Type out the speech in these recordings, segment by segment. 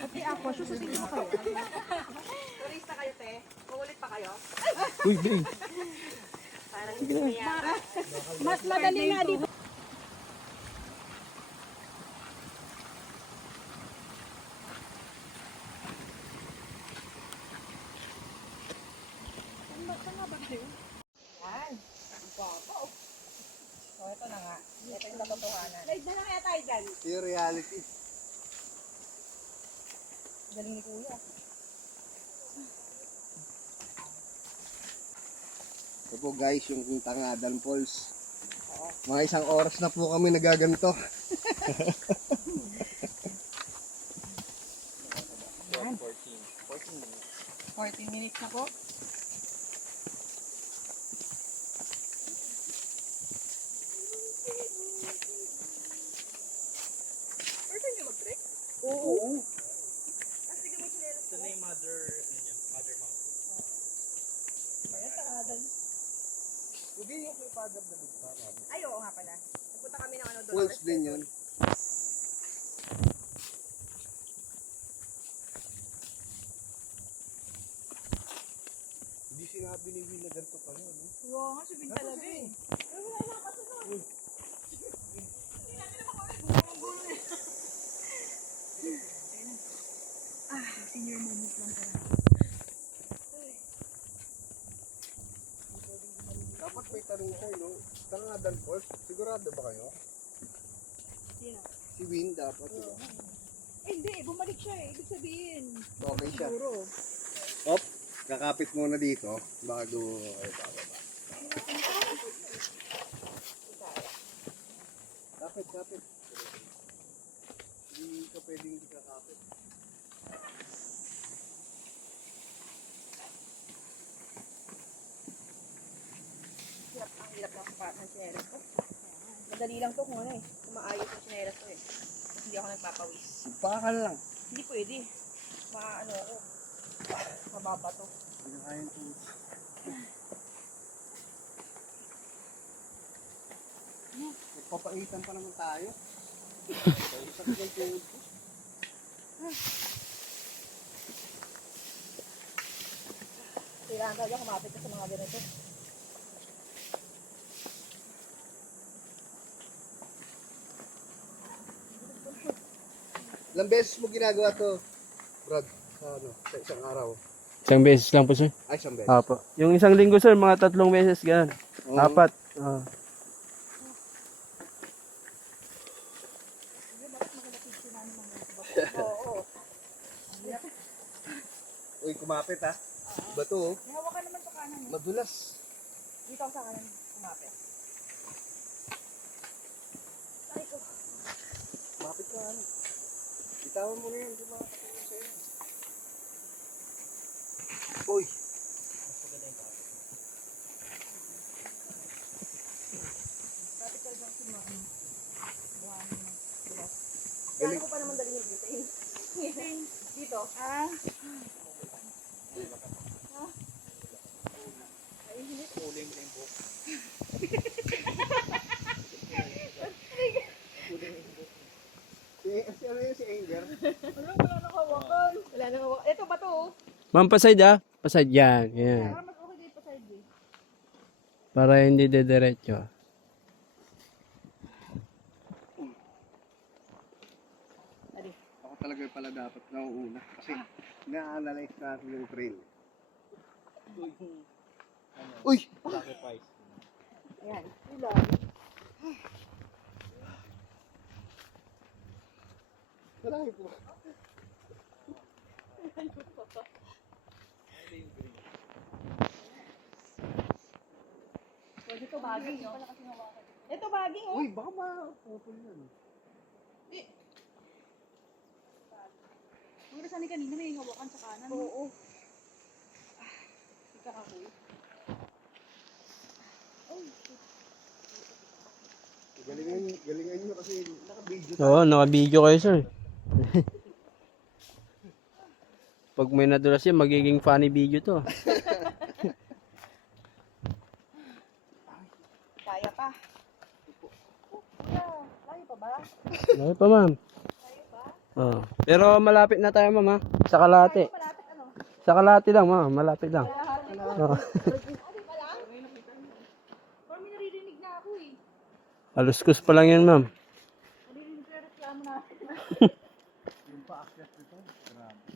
Pati ako, sususin mo kayo. Turista kayo, te. Uulit pa kayo. Uy, babe. Parang hindi kaya. Mas madali nga dito. Yan. Guwapo. So, ito na nga. Ito yung katotohanan. Live na lang kaya tayo dyan. Yung reality. Galing ni Kuya. Ito po guys, yung Tangadan Falls. Mga isang oras na po kami nagaganto. 14 minutes na po. First time nyo mag-trek? Oo. Kasi gamit nila. Ito na yung mother mountain. Ayan, Tangadan. Hindi yung may pagab na lupa. Ay, oo nga pala. Nagpunta kami ng ano doon. Falls din yun. Hindi sinabi ni Will na ganito kayo, no? Oo nga, sabihin talaga eh. Senior moment lang pala. Dapat may tanong kayo, no? Tangadan Falls, sigurado ba kayo? Sino? Si Win dapat. Eh, hindi. Bumalik siya eh. Ibig sabihin. Okay siya. Siguro. Op, kakapit muna dito bago ay bababa. Kapit. Hindi ka pwedeng hindi kakapit. Ang hirap lang sa ng sinelas ko. Madali lang to kung ano eh. Kung maayos yung sinelas ko eh. Kasi hindi ako nagpapawis. Bakal lang. Hindi pwede. Ano ako. Mababa to. Hindi na kayang to. Magpapaitan pa naman tayo. Sakit ang tuhod ko. Kailangan talaga kumapit ka sa mga ganito. Ilang beses mo ginagawa to, Brad? Sa ano? Sa isang araw? Isang beses lang po, sir. Ay, isang beses. Apo. Yung isang linggo, sir, mga 3 beses gan. Oo. 4. Oo. Uy, kumapit ha. Iba to, oh. May hawakan naman sa kanan. Madulas. Dito ako sa kanan kumapit. Ay ko. Kumapit ka, ano. Bitawan mo na yan, di ba? Uy. Kapit ka dyan si Mami. Buwan mo. Bulas. Kaya Galing. ko pa naman dalhin dito. Dito. Kuling na yung buhok. Si ano yun, si Anger? Wala nang hawakan. Wala nang hawakan. Ito ba to? Ma'am, paside ah. Paside yan. Yan. Para mas okay dito pa side eh. Para hindi dediretso. Ako talaga pala dapat nauuna. Kasi na-analyze natin yung trail. Uy! Sacrifice. Ayan. Ilan. Marami po. Pwede to baging, no? Ito baging, oh. Uy, baka mapupul yan. Ang rasani kanina may hawakan sa kanan. Oo. Ika ka, kuya. Galingan nyo kasi naka-video Oo, naka-video kayo, sir. Pag may nadulas yan, magiging funny video to. Kaya pa. Kuya, kaya pa ba? Ano pa, ma'am? Kaya pa? Oh. Pero malapit na tayo, ma'am, ha? Sa Kalahati. Malapit ano? Sa Kalahati lang, ma'am. Malapit lang. Oh. Parang may naririnig na ako eh. Aluskus pa lang yan, ma'am. Naririnig ko yung reklamo natin. Yung paakyat nito, grabe.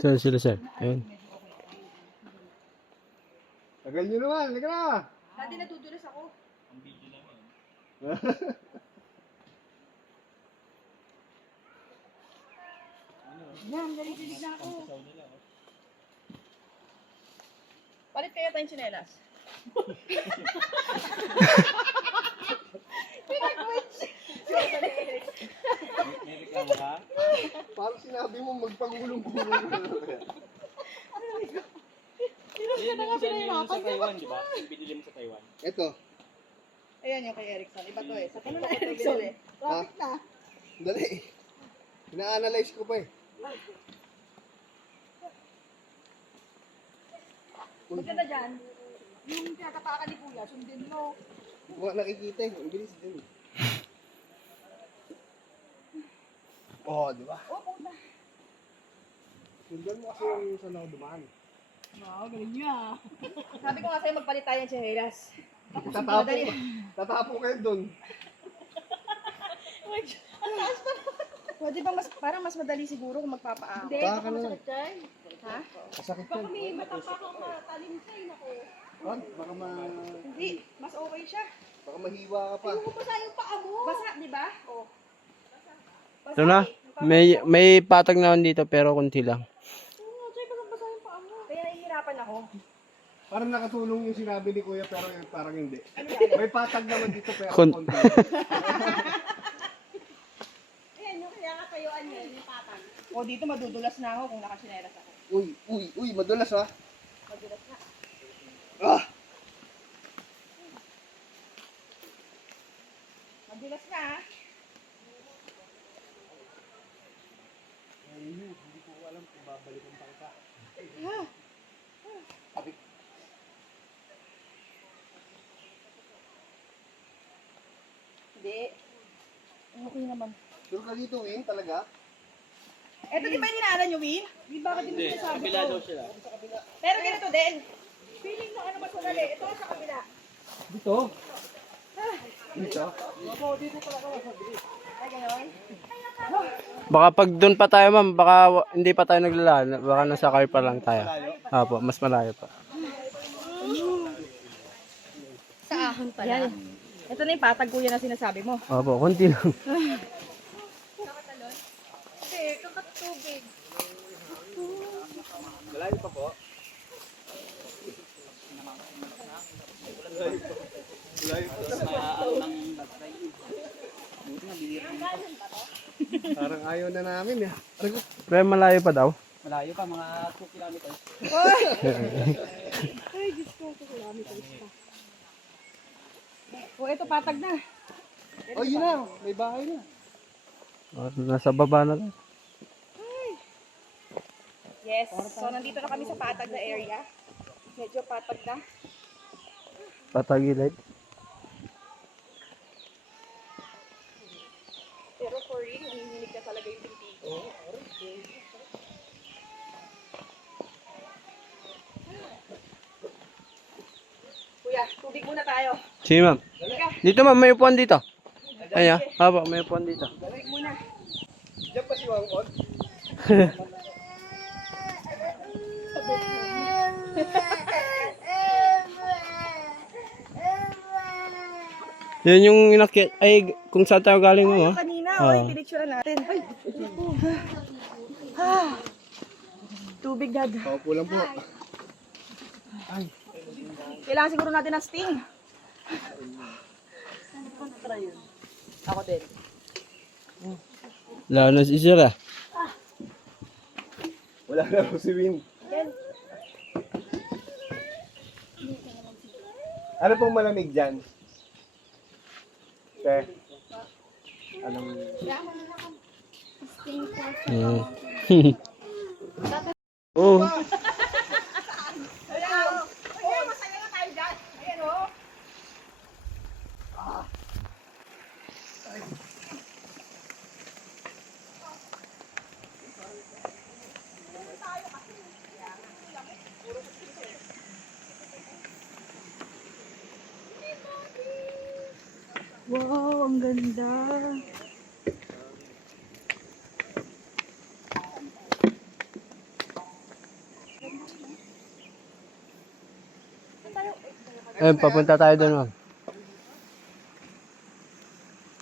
Saan sila, sir? Ayun. Tagal nyo naman, halika na! Dati natutulas ako. Yan, naririnig na ako. Palit kaya tayong tsinelas. May reklamo ka? Parang sinabi mo magpangulong-gulong na lang. Yan yung isa yung sa Taiwan, di ba? Yung binili mo sa Taiwan. Ito, Ayan yung kay Erickson. Iba to eh. Sa Ano tingin na, ko ito Erickson? binili. Traffic na. dali. Ina-analyze ko pa eh. Maganda dyan. Yung tinatapakan ni Kuya, sundin mo. Wala nakikita eh. Ang bilis din eh. Oo, di ba? Oh, puta. Sundan mo kasi yung saan ako dumaan. Wow, galing niya. Sabi ko nga sa'yo magpalit tayo ng tsinelas. Tatapo kayo dun. Pwede bang parang mas madali siguro kung magpapaako? Hindi, Baka baka naman. masakit dyan. Ha? Masakit Baka yan. may matapakang matalim sa'yo, naku. Hindi. Mas okay siya. Baka mahiwa ka pa. Yung basa yung paa mo. Basa, di ba? Oh. Basa. Ito na. May patag naman dito pero kunti lang. Oo, Chay, basa yung paa mo. Kaya nahihirapan ako. Parang nakatulong yung sinabi ni Kuya pero parang hindi. Ano yan? May patag naman dito pero Kun- konti. Ayan, yung kaya katayuan niya, yung patag. O dito madudulas na ako kung nakatsinelas ako. Uy, madulas ha. Madulas na. Ah! Madulas na ha. Hindi ko alam kung babalik ang pangka. Hindi. Okay naman. Sure ka dito, Win, talaga? Eto di ba yung hinaalan nyo, Win? Di ba ka din Hindi, sinasabi kabila ko? daw sila. Pero ganito din. Feeling na ano mas madali. Ito sa kabila. Dito? Dito? Ay, gano'n? Baka pag doon pa tayo, ma'am, baka hindi pa tayo naglalakad. Baka nasa car pa lang tayo. Apo, mas malayo pa. Sa ahon pala. Yan. Ito na yung patag kuya na sinasabi mo. Apo, kunti lang. Hindi, kakatubig. Malayo pa po. Parang ayaw na namin eh. Pero malayo pa daw. Malayo pa, mga 2 kilometers. Ay, Diyos ko, ito kilometers pa. O, ito patag na. Oh, yun na. May bahay na. Nasa baba na lang. Yes. So, nandito na kami sa patag na area. Medyo patag na. Patagilid. Pero for real, hinihinig na talaga yung binti ko. Kuya, tubig muna tayo. Sige, ma'am. Dito, ma'am, may upuan dito. Ayan, apo, may upuan dito. Tubig muna. Diyan pa si Wangkot. Yun yung inakyat. Ay, kung saan tayo galing, ma'am, ha? Kanina, Ah. pinicture natin. Ay, ah. Tubig, dad. Paupo lang po. Kailangan siguro natin ng sting. Ako din. Lalo na si Sir, ah. Wala na po si Win. Ano pong malamig dyan? Okay. Alam mo. Mm. Oh, Ayan, masaya na tayo dyan. Ayan, oh. Wow, ang ganda. ayun, papunta tayo doon, ma'am.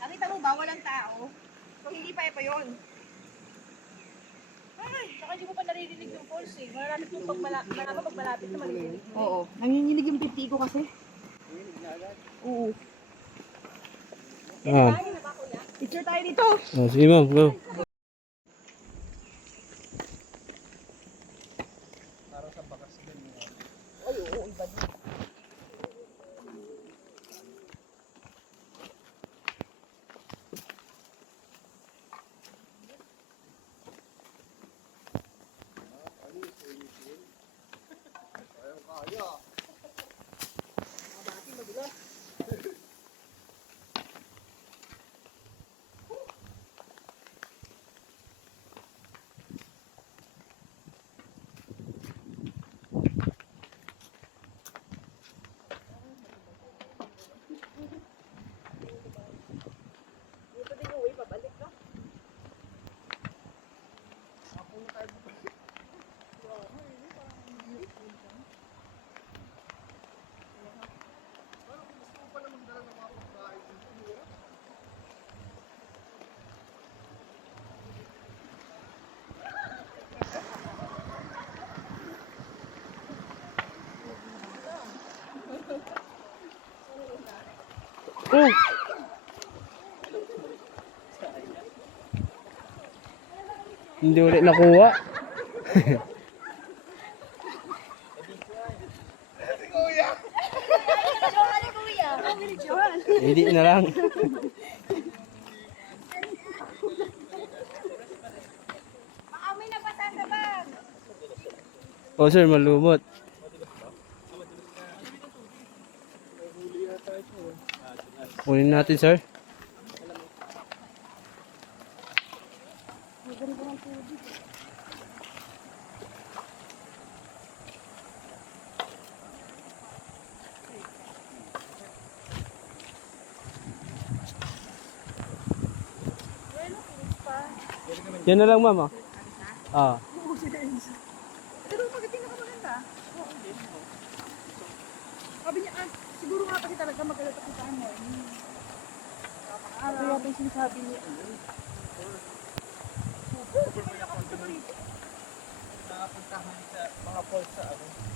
Nakita mo ba, walang tao? So, hindi pa yun. Ay, saka hindi mo pa naririnig yung pulse eh. Malapit yung pag malapit na maririnig. Oo. Nanginginig yung pipi ko kasi. Oo. Ah, Picture tayo dito. oh, sige ma'am, go. Oh! Hindi ulit nakuha. Hindi na lang. Baka may nabasa sa bag. Oh sir, malumot. Kunin natin sir. Yan na lang ma'am ah. Ah. Pero bakit pinakamaganda? Sabi niya, siguro nga kasi talaga magkakatakitaan mo. Ano yata yung sinasabi niya? Nakapuntahan sa mga falls sa ano.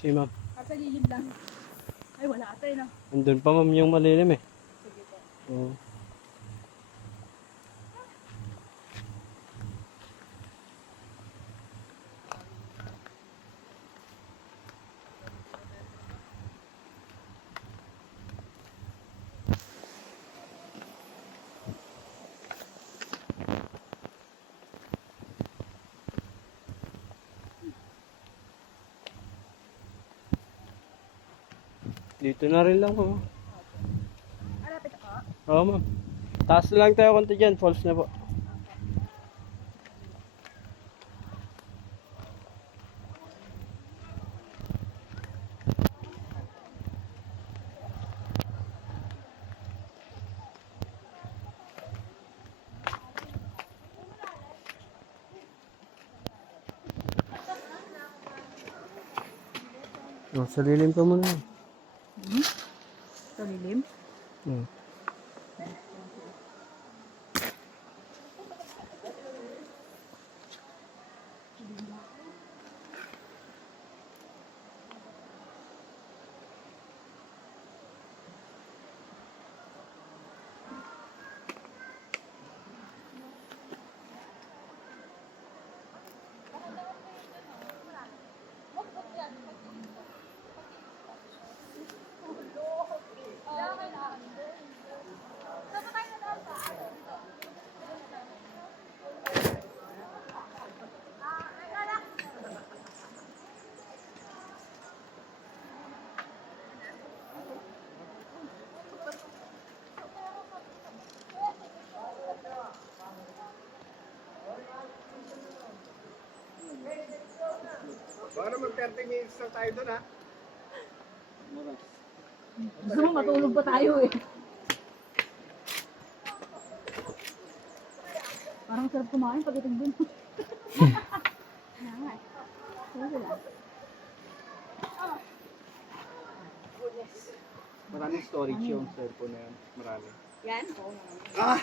Si ma'am. Sa lilim lang. Ay, wala ata eh, no? Andun pa ma'am yung malilim eh. Oo. Dito na rin lang po. Alapit ako. Oo ma'am. Taas na lang tayo konti dyan. Falls na po. Oh, sa lilim ka muna. Ito lilim. Hmm. Baka naman 30 minutes lang tayo doon ha. Gusto mo matulog pa tayo eh. Parang sarap kumain pag itong dun. Maraming storage yung cellphone na yan. Marami. Yan? Ah!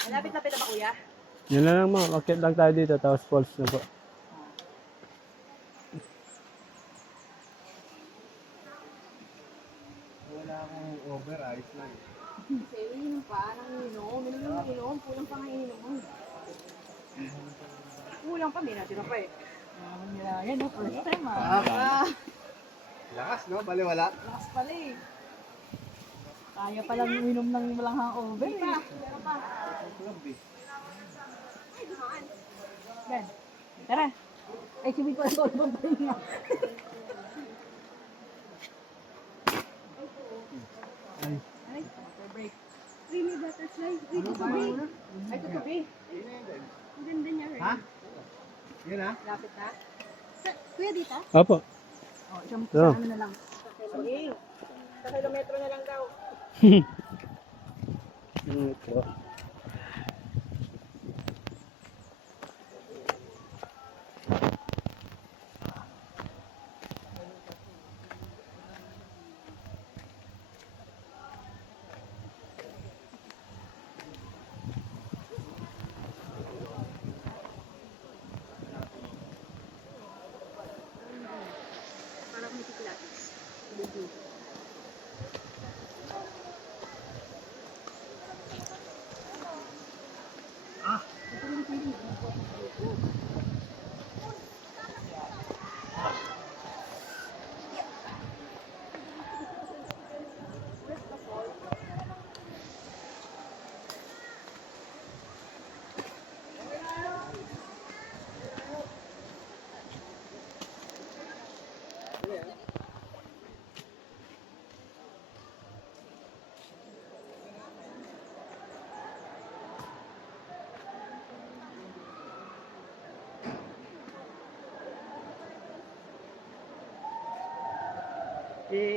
Malapit-lapit na ba kuya? Yan na lang mga. Akit lang tayo dito. Tapos falls na po. Wala akong over, ayos lang. Kasi inom pa, nanginom. Inom. Kulang pa nga inom. Kulang pa, may natira pa eh. Yan, no? First time ah. Lakas no? Bali wala. Lakas pala eh. Kaya palang inom ng walang hangover eh. Meron pa. Club eh. Yan. Tara. Ay, sibig ko na ito. Ibang pahinga. Ay, break. Creamy butterfly. Uy, tutubi. Ay, tutubi. Ang ganda niya, Ha? right? Yun ha? Lapit na. Kuya, dito? Opo. Oh, isang Yeah. ano na lang. Sa kilometro na lang daw. Ito. Parang may pilates. Yeah.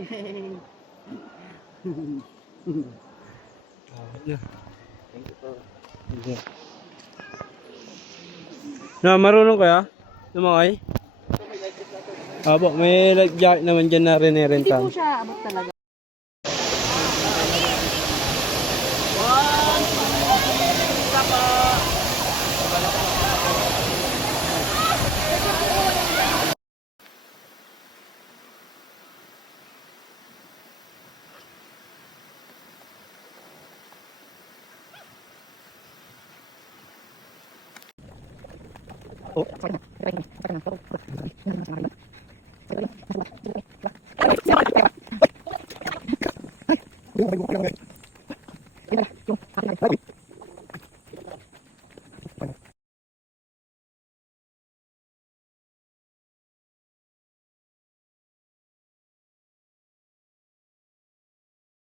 Yeah. Na, marunong kaya? Lumakay? Abo, may life jacket naman dyan na Hindi rin-rentan. po siya abot talaga. Oh,